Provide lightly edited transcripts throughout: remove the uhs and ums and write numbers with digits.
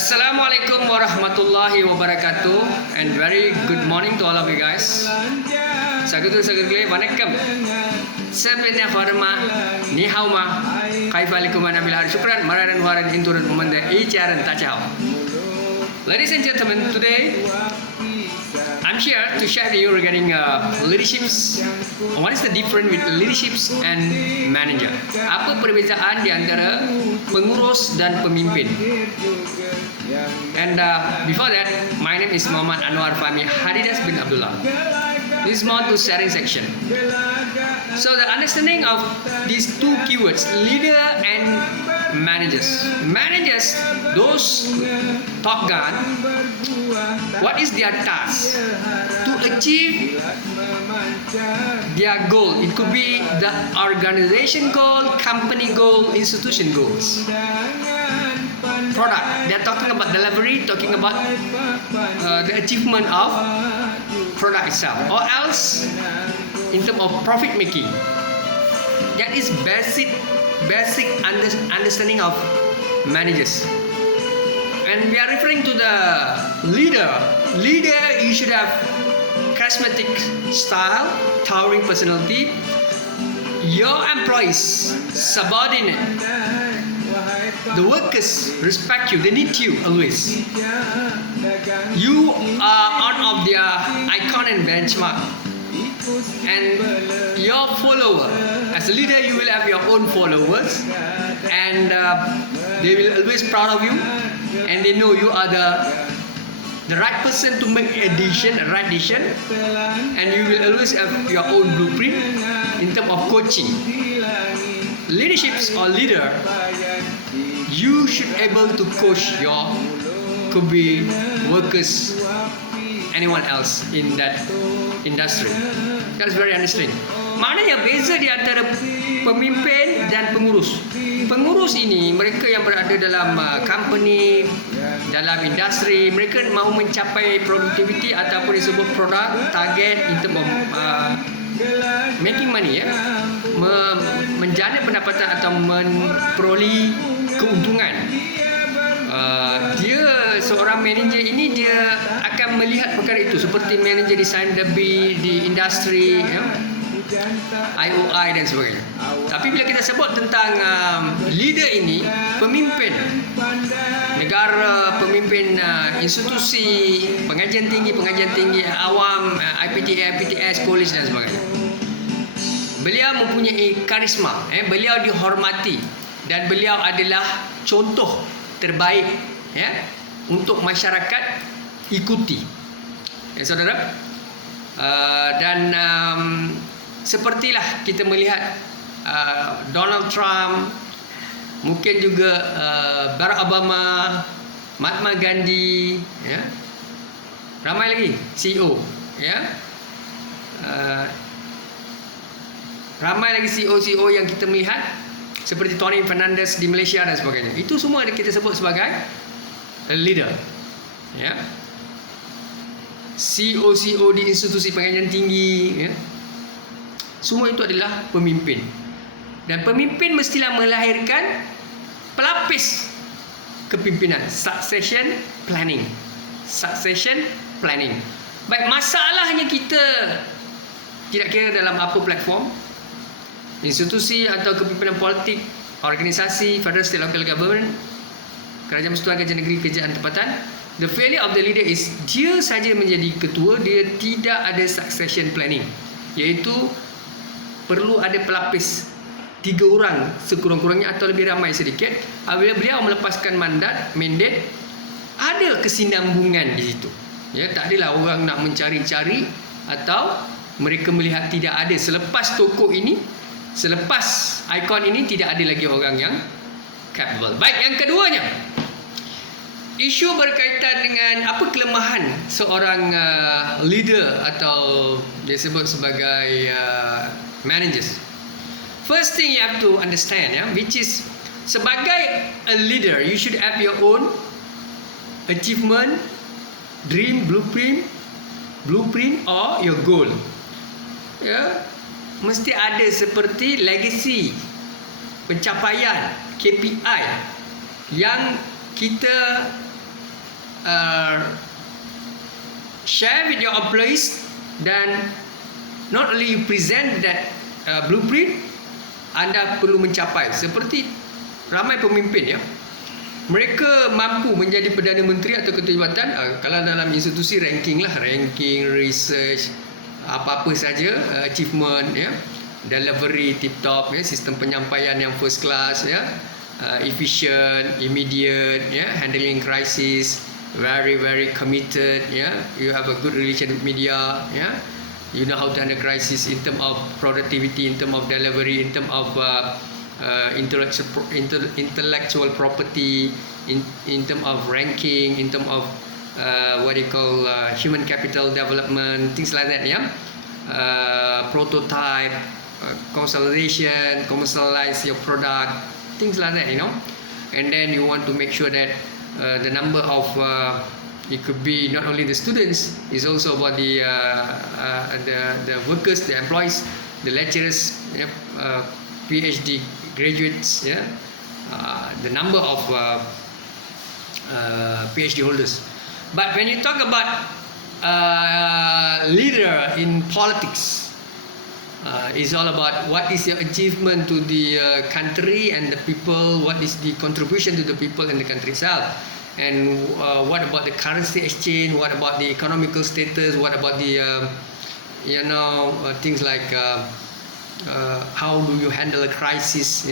Assalamualaikum warahmatullahi wabarakatuh, and very good morning to all of you guys. Sagutu வணக்கம். Sebenarnya horma ni hao ma kaifa alaikum wa nabil syukran mararan waran inturun umanda icaran tachao. Ladies and gentlemen, today I'm here to share with you regarding leaderships. What is the difference with leaderships and manager? Apa perbezaan di antara pengurus dan pemimpin? And before that, my name is Muhammad Anwar Fahmi Hadidas bin Abdullah. This is more to sharing section. So the understanding of these two keywords, leader and managers. Managers, those top gun, what is their task? To achieve their goal. It could be the organization goal, company goal, institution goals. Product. They are talking about delivery, talking about the achievement of product itself, or else in terms of profit making. That is basic understanding of managers. And we are referring to the leader. Leader, you should have charismatic style, towering personality. Your employees, subordinate, the workers respect you, they need you always. You are one of their icon and benchmark. And your follower, as a leader, you will have your own followers, and they will always proud of you, and they know you are the right person to make a right decision, and you will always have your own blueprint in terms of coaching. Leaderships or leader, you should able to coach your could be workers, anyone else in that industry. That's very understanding. Maknanya beza di antara pemimpin dan pengurus. Pengurus ini mereka yang berada dalam company, dalam industri, mereka mahu mencapai produktiviti ataupun disebut produk target in terms of making money, ya, menjana pendapatan atau memperoleh keuntungan. Dia seorang manager ini dia akan melihat perkara itu seperti manager design di industri, ya, IOI dan sebagainya. Tapi bila kita sebut tentang leader ini, pemimpin negara, pemimpin institusi, pengajian tinggi, awam, IPTA, IPTS, polis dan sebagainya. Beliau mempunyai karisma, beliau dihormati dan beliau adalah contoh terbaik, ya, untuk masyarakat ikuti, ya, saudara. Dan sepertilah kita melihat Donald Trump, mungkin juga Barack Obama, Mahatma Gandhi, ya, ramai lagi CEO, ya, ramai lagi CEO yang kita melihat seperti Tony Fernandez di Malaysia dan sebagainya. Itu semua kita sebut sebagai leader, ya. CEO di institusi pengajian tinggi, ya. Semua itu adalah pemimpin. Dan pemimpin mestilah melahirkan pelapis kepimpinan, succession planning. Baik, masalahnya kita tidak kira dalam apa platform, institusi atau kepimpinan politik, organisasi, federal, state, local government, kerajaan persekutuan, kerajaan negeri, kerajaan tempatan. The failure of the leader is dia saja menjadi ketua, dia tidak ada succession planning, iaitu perlu ada pelapis 3 orang sekurang-kurangnya atau lebih ramai sedikit. Apabila beliau melepaskan mandate, ada kesinambungan di situ, ya. Tak adalah orang nak mencari-cari atau mereka melihat tidak ada selepas tokoh ini, selepas ikon ini tidak ada lagi orang yang capable. Baik, yang keduanya, isu berkaitan dengan apa kelemahan seorang leader atau disebut sebagai managers. First thing you have to understand, ya, which is sebagai a leader, you should have your own achievement, dream, blueprint or your goal. Ya, mesti ada seperti legacy, pencapaian, KPI yang kita share with your employees, dan not only you present that blueprint, anda perlu mencapai seperti ramai pemimpin ya. Mereka mampu menjadi Perdana Menteri atau Ketua Jabatan, kalau dalam institusi ranking, research, apa-apa saja, achievement ya, delivery tip top ya, sistem penyampaian yang first class ya, efficient, immediate ya, handling crisis, very committed ya, you have a good relation with media ya, you know how to handle crisis in term of productivity, in term of delivery, in term of intellectual property, in term of ranking, in term of what you call human capital development, things like that ya, prototype, consolidation, commercialize your product, things like that, you know. And then you want to make sure that the number of it could be not only the students, it's also about the workers, the employees, the lecturers, PhD graduates, the number of PhD holders. But when you talk about leader in politics, it's all about what is your achievement to the country and the people, what is the contribution to the people in the country itself, and what about the currency exchange, what about the economical status, what about the things like how do you handle a crisis,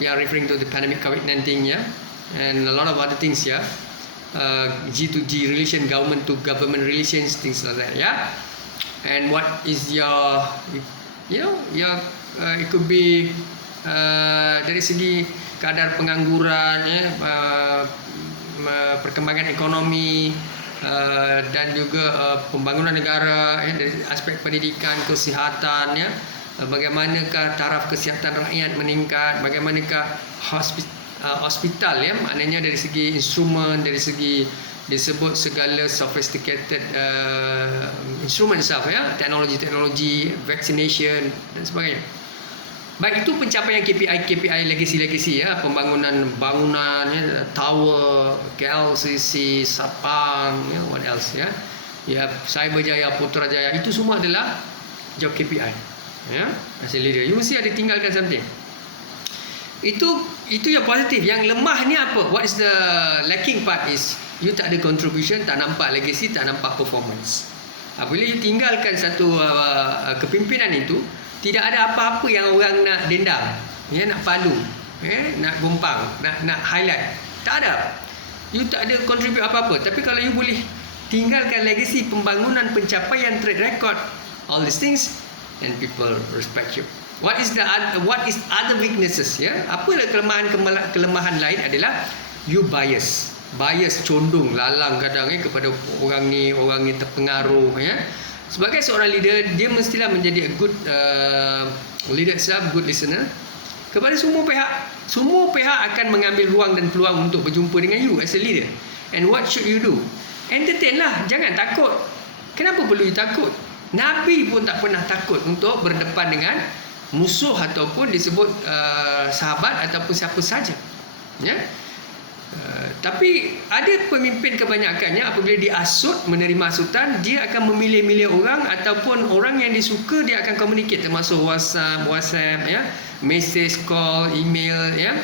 referring to the pandemic COVID-19, and a lot of other things, G2G relation, government to government relations, things like that, and what is your it could be dari segi kadar pengangguran, perkembangan ekonomi, dan juga pembangunan negara, dari aspek pendidikan, kesihatan, bagaimanakah taraf kesihatan rakyat meningkat, bagaimanakah hospital, maknanya dari segi instrumen, dari segi disebut segala sophisticated instrumen itself, teknologi, vaccination dan sebagainya. Baik itu pencapaian KPI legacy, pembangunan bangunan, tower, KLCC, Sapang, what else, Cyberjaya, Putrajaya, itu semua adalah job KPI, as a leader. You mesti ada tinggalkan something. Itu yang positif. Yang lemah ni apa? What is the lacking part is you tak ada contribution, tak nampak legacy, tak nampak performance. Bila you tinggalkan satu kepimpinan itu, tidak ada apa-apa yang orang nak dendam, nak palu, nak gompang, nak highlight. Tak ada. You tak ada contribute apa-apa. Tapi kalau you boleh tinggalkan legacy, pembangunan, pencapaian, track record, all these things, and people respect you. What is other weaknesses? Apalah kelemahan lain adalah you bias, condong, lalang kadang kepada orang ni terpengaruh. Sebagai seorang leader, dia mestilah menjadi a good leader itself, good listener kepada semua pihak. Semua pihak akan mengambil ruang dan peluang untuk berjumpa dengan you as a leader. And what should you do? Entertain lah, jangan takut. Kenapa perlu you takut? Nabi pun tak pernah takut untuk berdepan dengan musuh ataupun disebut sahabat ataupun siapa saja. Tapi ada pemimpin kebanyakannya apabila diasut, menerima asutan, dia akan memilih-milih orang ataupun orang yang disuka dia akan communicate, termasuk WhatsApp, message, call, email, dia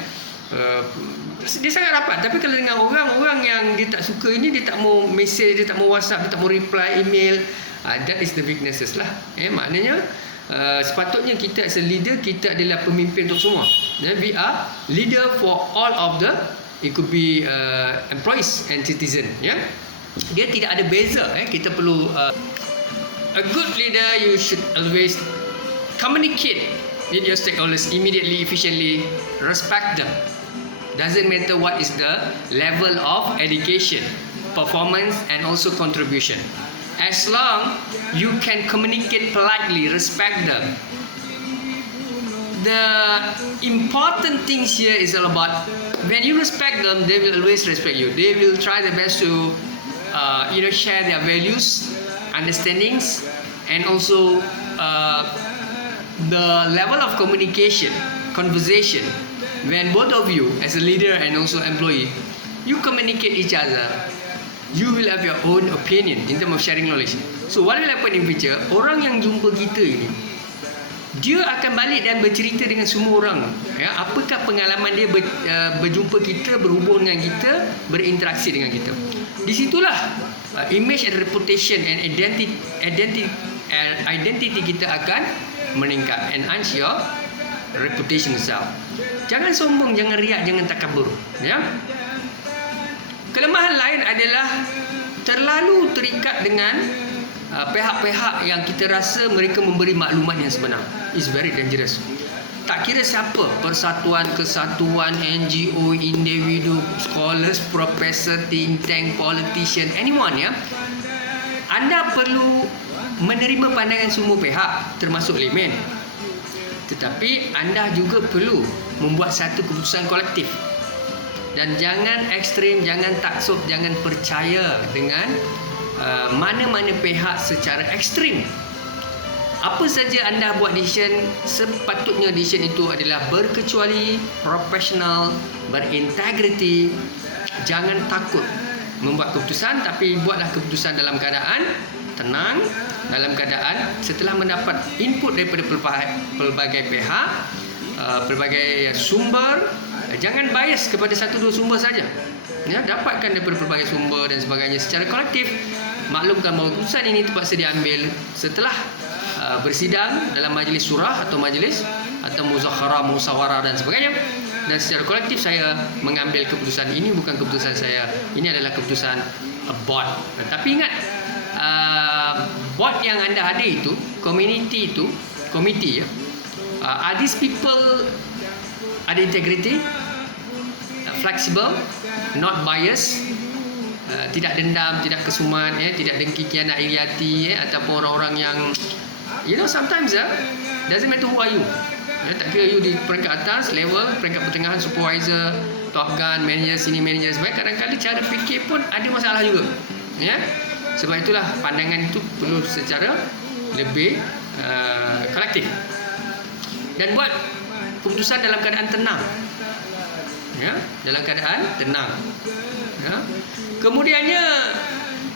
sangat rapat. Tapi kalau dengan orang-orang yang dia tak suka ini, dia tak mau message, dia tak mau WhatsApp, dia tak mau reply email, that is the weaknesses lah. Maknanya sepatutnya kita as a leader, kita adalah pemimpin untuk semua. We are leader for all of the, it could be employees and citizen. Dia tidak ada beza. Kita perlu a good leader, you should always communicate with your stakeholders immediately, efficiently, respect them. Doesn't matter what is the level of education, performance, and also contribution. As long you can communicate politely, respect them. The important things here is all about when you respect them, they will always respect you. They will try their best to share their values, understandings, and also the level of communication, conversation, when both of you as a leader and also employee you communicate each other, you will have your own opinion in terms of sharing knowledge. So what will happen in future, orang yang jumpa kita ini, dia akan balik dan bercerita dengan semua orang, ya, apakah pengalaman dia berjumpa kita, berhubung dengan kita, berinteraksi dengan kita. Di situlah image and reputation and identity kita akan meningkat. Enhance your reputation itself. Jangan sombong, jangan riak, jangan takabur, ya. Kelemahan lain adalah terlalu terikat dengan pihak-pihak yang kita rasa mereka memberi maklumat yang sebenar. It's very dangerous. Tak kira siapa, persatuan, kesatuan, NGO, individu, scholars, professor, think tank, politician, anyone, ya. Anda perlu menerima pandangan semua pihak, termasuk layman. Tetapi anda juga perlu membuat satu keputusan kolektif. Dan jangan ekstrim, jangan taksub, jangan percaya dengan mana-mana pihak secara ekstrim. Apa saja anda buat decision, sepatutnya decision itu adalah berkecuali, profesional, berintegriti. Jangan takut membuat keputusan, tapi buatlah keputusan dalam keadaan tenang, dalam keadaan setelah mendapat input daripada pelbagai pihak, pelbagai sumber. Jangan bias kepada satu dua sumber saja, ya, dapatkan daripada pelbagai sumber dan sebagainya secara kolektif. Maklumkan bahawa keputusan ini terpaksa diambil setelah bersidang dalam majlis surah atau majlis atau muzakharah, musawarah dan sebagainya. Dan secara kolektif saya mengambil keputusan ini, bukan keputusan saya. Ini adalah keputusan board. Tapi ingat, board yang anda ada itu, community itu, committee, ya, are these people ada integrity, flexible, not bias, tidak dendam, tidak kesumat, ya, tidak dengki, khianat, iriati, ya, ataupun orang-orang yang, you know, sometimes, ya, doesn't matter who are you, ya, tak kira you di peringkat atas, level, peringkat pertengahan, supervisor, top gun, manager, senior manager, sebagainya, kadang-kadang cara fikir pun ada masalah juga, ya. Sebab itulah pandangan itu perlu secara lebih kolektif dan buat keputusan dalam keadaan tenang, ya, dalam keadaan tenang, ya. Kemudiannya,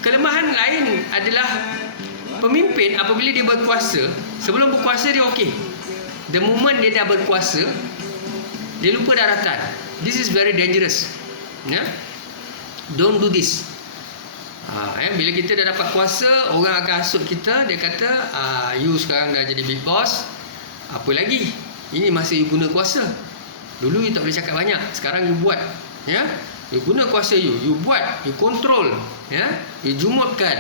kelemahan lain adalah pemimpin apabila dia berkuasa, sebelum berkuasa dia okey, the moment dia dah berkuasa dia lupa daratan. This is very dangerous, ya. Don't do this. Bila kita dah dapat kuasa, orang akan hasut kita. Dia kata, you sekarang dah jadi big boss, apa lagi? Ini masa you guna kuasa. Dulu you tak boleh cakap banyak, sekarang you buat, ya. You guna kuasa you buat, you control, ya. You jumutkan,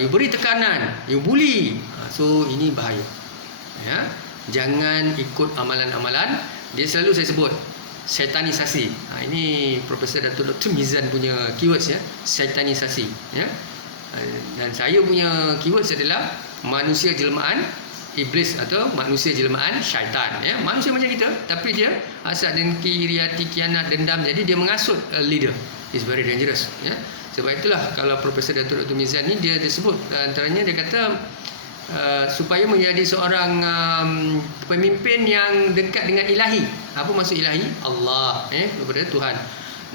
you beri tekanan, you bully. So ini bahaya, ya. Jangan ikut amalan-amalan. Dia selalu saya sebut setanisasi. Ini Profesor Datuk Dr. Mizan punya keywords, ya, setanisasi, ya. Dan saya punya keywords adalah manusia jelmaan iblis atau manusia jelmaan syaitan, ya. Manusia macam kita, tapi dia hasad, dengki, iriati, khianat, dendam. Jadi dia mengasut leader. It's very dangerous, ya. Sebab itulah kalau Profesor Datuk Dr. Mizan ni dia sebut, antaranya dia kata supaya menjadi seorang pemimpin yang dekat dengan ilahi. Apa maksud ilahi? Allah, kepada Tuhan.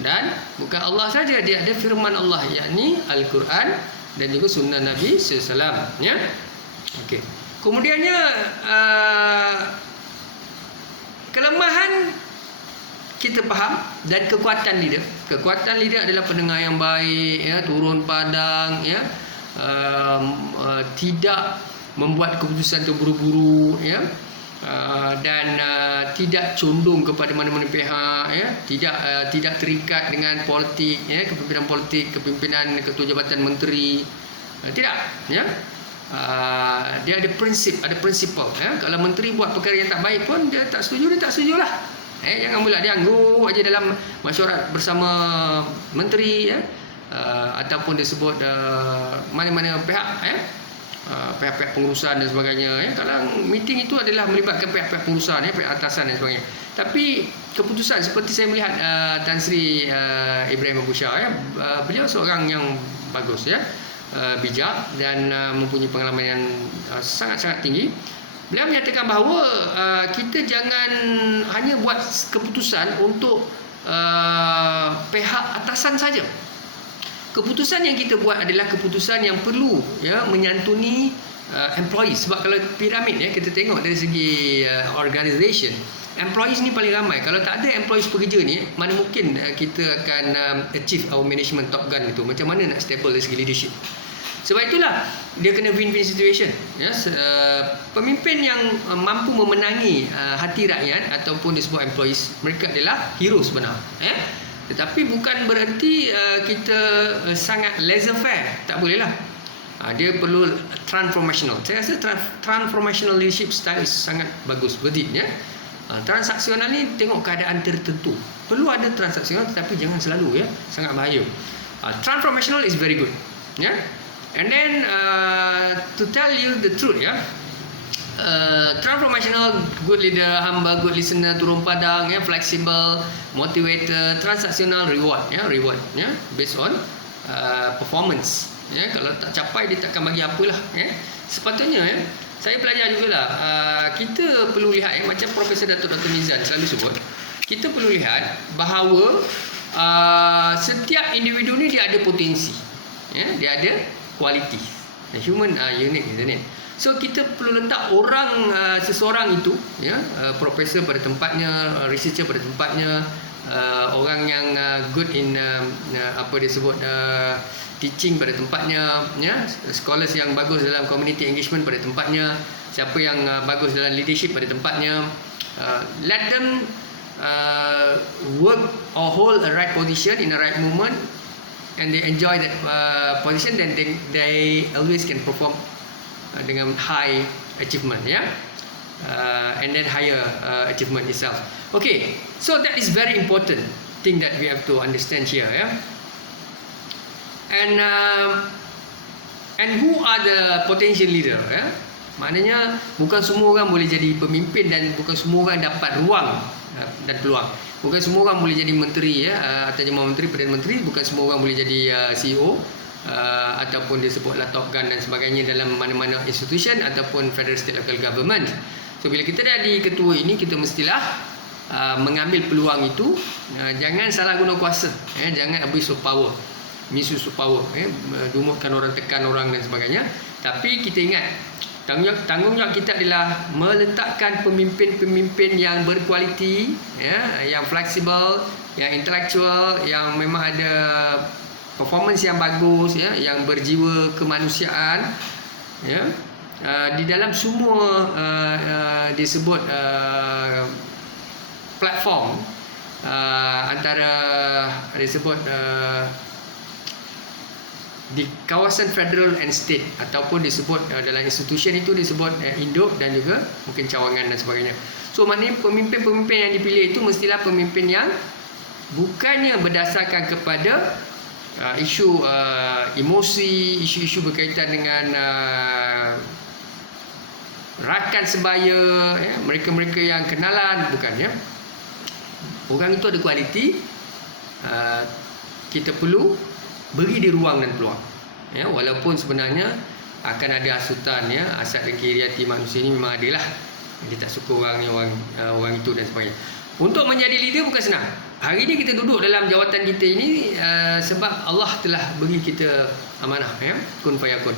Dan bukan Allah saja, dia ada firman Allah, yakni Al-Quran dan juga sunnah Nabi SAW, ya. Okey. Kemudiannya kelemahan kita faham dan kekuatan leader. Kekuatan leader adalah pendengar yang baik, ya, turun padang, ya, tidak membuat keputusan terburu-buru, ya, dan tidak condong kepada mana-mana pihak, ya, tidak terikat dengan politik, ya, kepimpinan politik, kepimpinan ketua jabatan menteri, tidak, ya. Dia ada prinsip, ada prinsipal, ya. Kalau menteri buat perkara yang tak baik pun dia tak setujulah. Jangan pula dia anggur aja dalam mesyuarat bersama menteri, ya, ataupun dia sebut mana-mana pihak, ya, pihak-pihak pengurusan dan sebagainya, ya. Kalau meeting itu adalah melibatkan pihak-pihak pengurusan, ya, pihak atasan dan sebagainya. Tapi keputusan seperti saya melihat Tan Sri Ibrahim Abu Shah, ya, beliau seorang yang bagus, ya, bijak dan mempunyai pengalaman yang sangat-sangat tinggi. Beliau menyatakan bahawa kita jangan hanya buat keputusan untuk pihak atasan saja. Keputusan yang kita buat adalah keputusan yang perlu menyantuni employees. Sebab kalau piramid kita tengok dari segi organisation, employees ni paling ramai. Kalau tak ada employees pekerja ni, mana mungkin kita akan achieve our management top gun itu. Macam mana nak stable dari segi leadership. Sebab itulah dia kena win-win situation. Pemimpin yang mampu memenangi hati rakyat ataupun disebut employees, mereka adalah hero sebenar. Tetapi bukan bererti kita sangat laissez-faire. Tak boleh lah. Dia perlu transformational. Saya rasa transformational leadership style sangat bagus. Berarti transaksional ni tengok keadaan tertentu. Perlu ada transaksional tetapi jangan selalu sangat bahaya. Transformational is very good. And then to tell you the truth transformational, good leader, humble, good listener, turun padang, flexible, motivator, transaksional, reward, based on performance. Kalau tak capai dia takkan bagi apalah. Sepatutnya saya belajar jugalah, kita perlu lihat macam Profesor Datuk Dr. Mizan selalu sebut, kita perlu lihat bahawa setiap individu ni dia ada potensi, dia ada quality. Human are unique, isn't it? So kita perlu letak orang seseorang itu profesor pada tempatnya, researcher pada tempatnya, orang yang good in apa dia sebut teaching pada tempatnya, scholars yang bagus dalam community engagement pada tempatnya, siapa yang bagus dalam leadership pada tempatnya. Let them work or hold a right position in the right moment, and they enjoy that position, then they always can perform dengan high achievement, and then higher achievement itself. Okay, so that is very important thing that we have to understand here, and who are the potential leader? Maknanya bukan semua orang boleh jadi pemimpin dan bukan semua orang dapat ruang dan peluang. Bukan semua orang boleh jadi menteri, atau jemaah menteri, perdana menteri. Bukan semua orang boleh jadi CEO, ataupun disebutlah top gun dan sebagainya dalam mana-mana institution ataupun federal, state, local government. So bila kita jadi ketua ini, kita mestilah mengambil peluang itu. Jangan salah guna kuasa, jangan abuse of power, misuse of power, dumutkan orang, tekan orang dan sebagainya. Tapi kita ingat, tanggungjawab kita adalah meletakkan pemimpin-pemimpin yang berkualiti, yang fleksibel, yang intelektual, yang memang ada performance yang bagus, yang berjiwa kemanusiaan, di dalam semua disebut platform, antara disebut di kawasan federal and state ataupun disebut dalam institution itu disebut induk dan juga mungkin cawangan dan sebagainya. So maknanya pemimpin-pemimpin yang dipilih itu mestilah pemimpin yang bukannya berdasarkan kepada isu emosi, isu-isu berkaitan dengan rakan sebaya, mereka-mereka yang kenalan, bukan. Orang itu ada kualiti, kita perlu beri dia ruang dan peluang, walaupun sebenarnya akan ada hasutan, hasad dan iri hati manusia ni memang ada lah. Dia tak suka orang ni, orang itu dan sebagainya. Untuk menjadi leader bukan senang. Hari ini kita duduk dalam jawatan kita ini sebab Allah telah beri kita amanah, kun fayakun.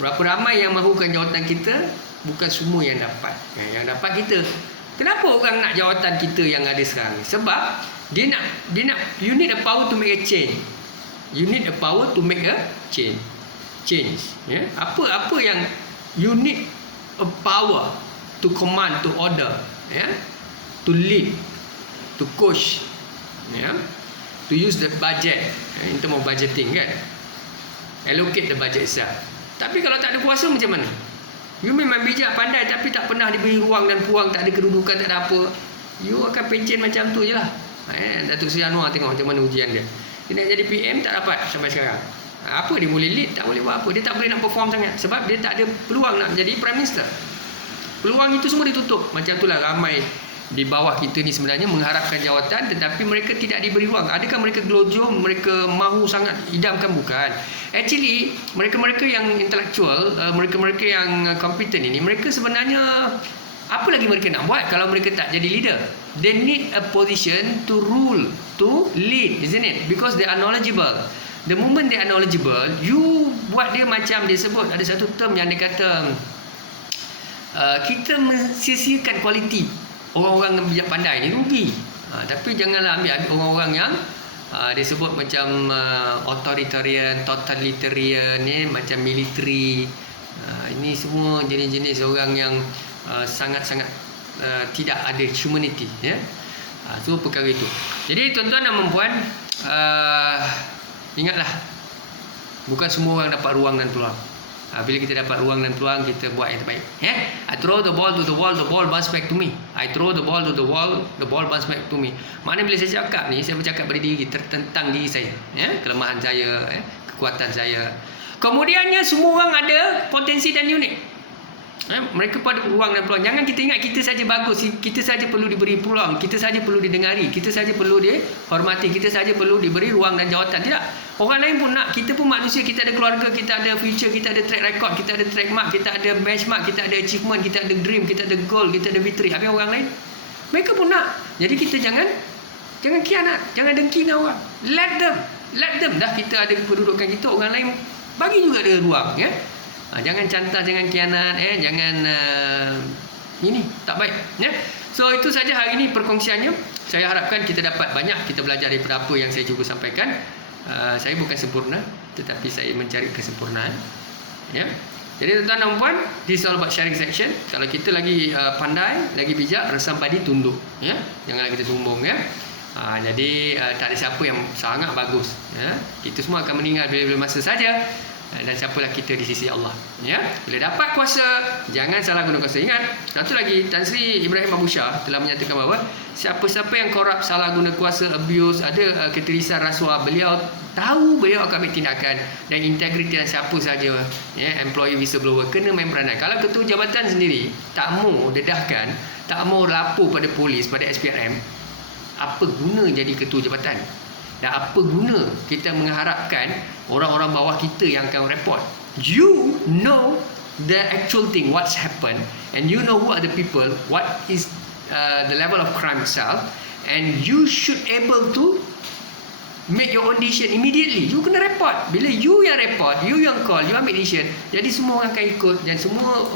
Berapa ramai yang mahukan jawatan kita, bukan semua yang dapat. Yang dapat kita. Kenapa orang nak jawatan kita yang ada sekarang ni? Sebab dia nak you need a power to make a change. You need a power to make a change. Apa yang you need a power to command, to order, to lead, to coach, to use the budget, in terms of budgeting, allocate the budget itself. Tapi kalau tak ada kuasa macam mana? You memang bijak, pandai, tapi tak pernah diberi ruang dan peluang, tak ada kedudukan, tak ada apa, you akan pencen macam tu je lah. Datuk Seri Anwar tengok macam mana ujian dia. Dia nak jadi PM tak dapat sampai sekarang. Apa dia boleh lead, tak boleh buat apa. Dia tak boleh nak perform sangat sebab dia tak ada peluang nak menjadi Prime Minister. Peluang itu semua ditutup. Macam itulah ramai di bawah kita ni sebenarnya mengharapkan jawatan tetapi mereka tidak diberi ruang. Adakah mereka gelojong, mereka mahu sangat idamkan? Bukan. Actually, mereka-mereka yang intelektual, mereka-mereka yang kompeten ini, mereka sebenarnya apa lagi mereka nak buat kalau mereka tak jadi leader? they need a position to rule, to lead, isn't it? Because they are knowledgeable. The moment they are knowledgeable, you buat dia macam dia sebut, ada satu term yang dia kata kita mensia-siakan kualiti orang-orang yang bijak pandai ni, rugi. Tapi janganlah ambil orang-orang yang dia sebut macam authoritarian, totalitarian, macam military. Ini semua jenis-jenis orang yang sangat-sangat tidak ada humanity, ya. So perkara itu. Jadi tuan-tuan dan puan, ingatlah, bukan semua orang dapat ruang dan peluang. Bila kita dapat ruang dan peluang, kita buat yang terbaik. I throw the ball to the wall, the ball bounce back to me. I throw the ball to the wall, the ball bounce back to me. Maknanya bila saya cakap ni, saya bercakap pada diri, tentang diri saya, kelemahan saya, kekuatan saya. Kemudiannya semua orang ada potensi dan unik. Mereka pada ruang dan peluang. Jangan kita ingat kita saja bagus, kita saja perlu diberi peluang, kita saja perlu didengari, kita saja perlu dihormati, kita saja perlu diberi ruang dan jawatan. Tidak. Orang lain pun nak. Kita pun manusia, kita ada keluarga, kita ada future, kita ada track record, kita ada track mark, kita ada benchmark, kita ada achievement, kita ada dream, kita ada goal, kita ada victory. Habis orang lain, mereka pun nak. Jadi kita jangan khianat, jangan dengki dengan orang. Let them. Dah kita ada kedudukan kita, orang lain bagi juga dia ruang, ya. Jangan cantas, jangan khianat, jangan ini tak baik, ya. So itu saja hari ini perkongsiannya. Saya harapkan kita dapat banyak kita belajar daripada apa yang saya cuba sampaikan. Saya bukan sempurna, tetapi saya mencari kesempurnaan, ya. Jadi tuan-tuan dan puan, this is all about sharing section. Kalau kita lagi pandai, lagi bijak, resam padi tunduk, ya. Janganlah kita sombong, ya. Jadi tak ada siapa yang sangat bagus, ya. Kita semua akan meninggal bila-bila masa saja. Dan siapalah kita di sisi Allah, ya. Bila dapat kuasa, jangan salah guna kuasa. Ingat, satu lagi, Tan Sri Ibrahim Abu Shah telah menyatakan bahawa siapa-siapa yang korup, salah guna kuasa, abuse, ada ketirisan rasuah, beliau tahu beliau akan ambil tindakan. Dan integriti dan siapa saja, ya, employee whistleblower kena main peranan. Kalau ketua jabatan sendiri tak mau dedahkan, tak mau lapor pada polis, pada SPRM, apa guna jadi ketua jabatan? Dan apa guna kita mengharapkan orang-orang bawah kita yang akan report? You know the actual thing, what's happened, and you know who are the people, what is the level of crime itself, and you should able to make your own decision immediately. You kena report. Bila you yang report, you yang call, you ambil decision, jadi semua orang akan ikut. Dan semua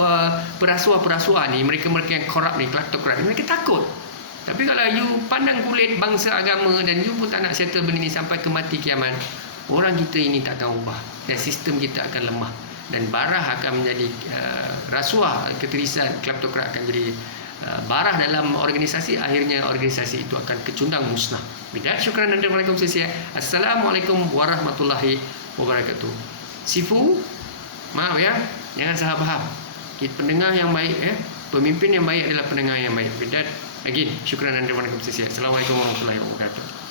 perasuah-perasuah ni, mereka-mereka yang korup ni, kleptokrat ni, mereka takut. Tapi kalau you pandang kulit bangsa agama dan you pun tak nak settle benda ni sampai ke mati kiamat, orang kita ini tak akan ubah dan sistem kita akan lemah dan barah akan menjadi rasuah, ketirisan, kleptokrat akan jadi barah dalam organisasi. Akhirnya organisasi itu akan kecundang musnah. Bidat, syukran dan terima kasih. Assalamualaikum warahmatullahi wabarakatuh. Sifu, maaf ya, jangan salah faham. Pendengar yang baik, pemimpin yang baik adalah pendengar yang baik. Bidat. Again, syukran dan terima kasih. Assalamualaikum warahmatullahi wabarakatuh.